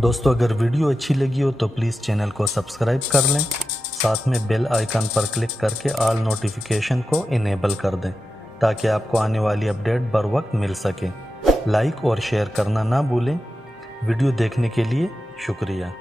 दोस्तों, अगर वीडियो अच्छी लगी हो तो प्लीज़ चैनल को सब्सक्राइब कर लें। साथ में बेल आइकन पर क्लिक करके ऑल नोटिफिकेशन को इनेबल कर दें ताकि आपको आने वाली अपडेट बर वक्त मिल सके। लाइक और शेयर करना ना भूलें। वीडियो देखने के लिए शुक्रिया।